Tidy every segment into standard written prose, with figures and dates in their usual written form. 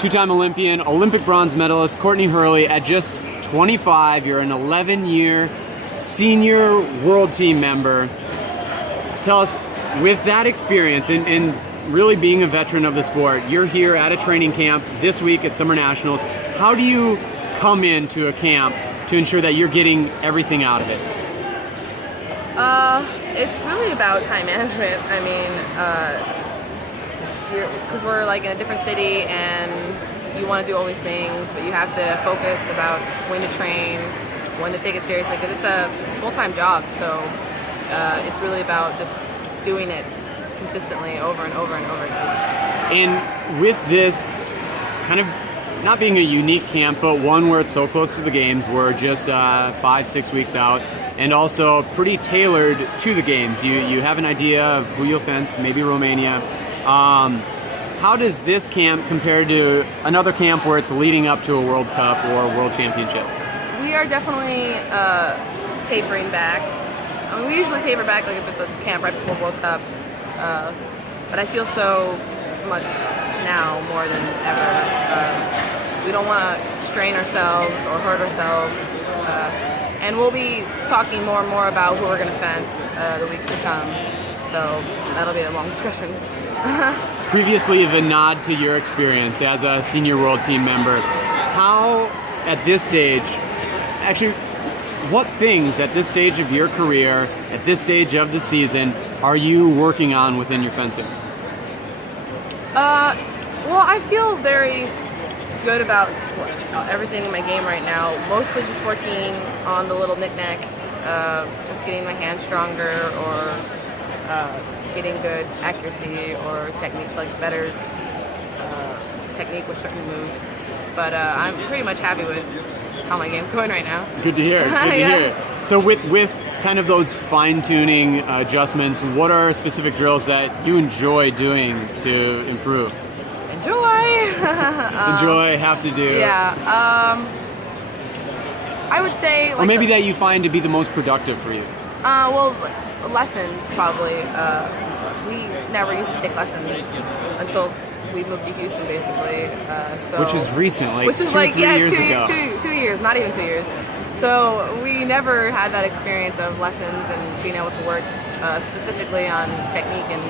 two-time Olympian, Olympic bronze medalist, Courtney Hurley. At just 25, you're an 11-year senior world team member. Tell us, with that experience and really being a veteran of the sport, you're here at a training camp this week at Summer Nationals. How do you come into a camp to ensure that you're getting everything out of it? It's really about time management. I mean, because we're like in a different city and you want to do all these things, but you have to focus about when to train, when to take it seriously, because it's a full-time job. So it's really about just doing it consistently over and over and over again. And with this kind of not being a unique camp, but one where it's so close to the games, we're just 5-6 weeks out, and also pretty tailored to the games. You have an idea of who you'll fence, maybe Romania. How does this camp compare to another camp where it's leading up to a World Cup or World Championships? We are definitely tapering back. I mean, we usually taper back like if it's a camp right before World Cup, but I feel so much now more than ever. We don't want to strain ourselves or hurt ourselves, and we'll be talking more and more about who we're going to fence the weeks to come, so that'll be a long discussion. Previously, the nod to your experience as a senior world team member, how at this stage, actually, what things at this stage of your career, at this stage of the season, are you working on within your fencing? Well, I feel very good about everything in my game right now. Mostly just working on the little knickknacks, just getting my hands stronger or getting good accuracy or technique, like better technique with certain moves. But I'm pretty much happy with how my game's going right now. Good to hear. Good to hear. So with kind of those fine-tuning adjustments, what are specific drills that you enjoy doing to improve? Enjoy, have to do. Yeah. I would say, like, or maybe that you find to be the most productive for you. Well, lessons probably. We never used to take lessons until we moved to Houston, basically. Which is recent, like which is 3 years ago. 2 years, not even 2 years. So we never had that experience of lessons and being able to work specifically on technique and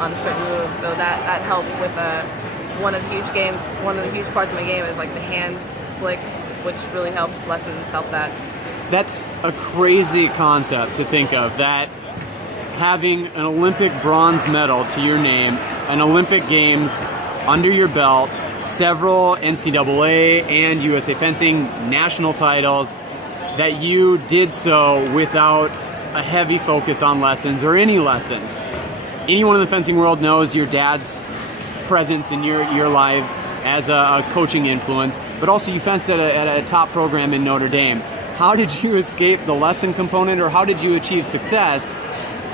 on certain moves. So that helps with one of the huge games. One of the huge parts of my game is like the hand flick, which really helps. Lessons help that. That's a crazy concept to think of, that having an Olympic bronze medal to your name, an Olympic Games under your belt, several NCAA and USA Fencing national titles, that you did so without a heavy focus on lessons or any lessons. Anyone in the fencing world knows your dad's presence in your lives as a coaching influence, but also you fenced at a top program in Notre Dame. How did you escape the lesson component, or how did you achieve success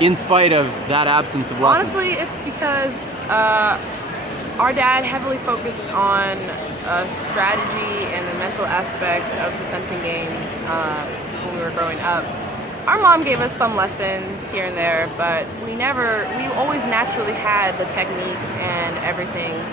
in spite of that absence of lessons? Honestly, it's because our dad heavily focused on strategy and the mental aspect of the fencing game when we were growing up. Our mom gave us some lessons here and there, but we always naturally had the technique and everything,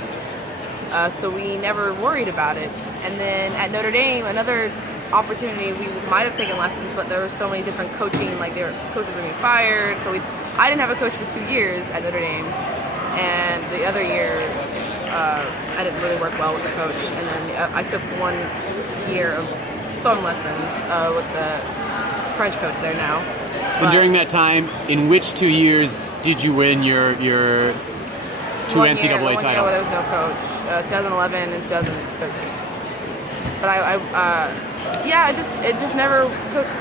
so we never worried about it. And then at Notre Dame, another opportunity, we might have taken lessons, but there were so many different coaching, like coaches were being fired, so I didn't have a coach for 2 years at Notre Dame, and the other year I didn't really work well with the coach, and then I took 1 year of some lessons with the French coach there now. And during that time, in which 2 years did you win your 2 NCAA titles? 1 year where there was no coach, 2011 and 2013. But it just never,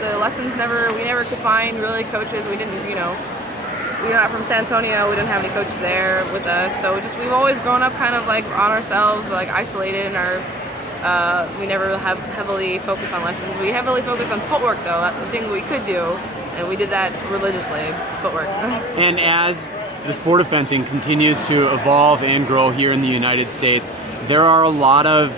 the lessons we never could find really coaches. We didn't, we're not from San Antonio, we didn't have any coaches there with us, so we've always grown up kind of like on ourselves, like isolated in our, we never have heavily focused on lessons. We heavily focused on footwork though, that's the thing we could do, and we did that religiously, footwork. And as the sport of fencing continues to evolve and grow here in the United States, there are a lot of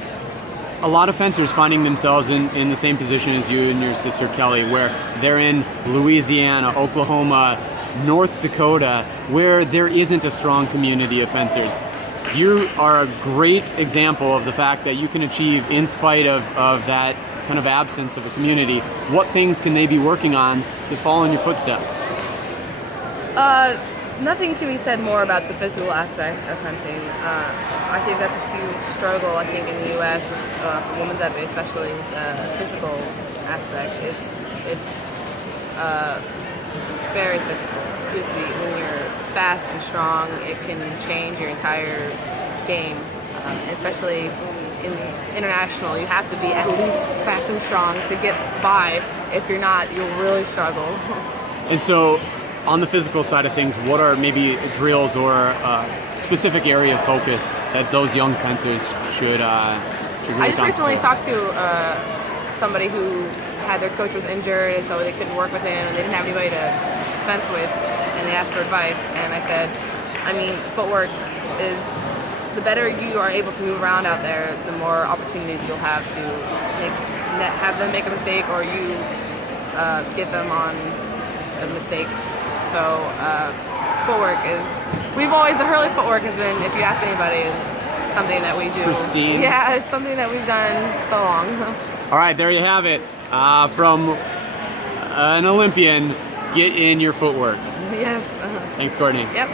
fencers finding themselves in the same position as you and your sister Kelly, where they're in Louisiana, Oklahoma, North Dakota, where there isn't a strong community of fencers. you are a great example of the fact that you can achieve in spite of that kind of absence of a community. What things can they be working on to follow in your footsteps? Nothing can be said more about the physical aspect of fencing. I think that's a huge struggle, I think, in the U.S., for women's ep, especially the physical aspect. It's very physical. When you're fast and strong, it can change your entire game, especially in international. You have to be at least fast and strong to get by. If you're not, you'll really struggle. And so, on the physical side of things, what are maybe drills or specific area of focus that those young fencers should really I just recently talked to somebody who had their coach was injured, and so they couldn't work with him, and they didn't have anybody to fence with, and they asked for advice. And I said, I mean, footwork is, the better you are able to move around out there, the more opportunities you'll have to have them make a mistake, or you get them on a mistake. So footwork is, the Hurley footwork has been, if you ask anybody, is something that we do. Pristine. Yeah, it's something that we've done so long. All right, there you have it. From an Olympian, get in your footwork. Yes. Thanks, Courtney. Yep.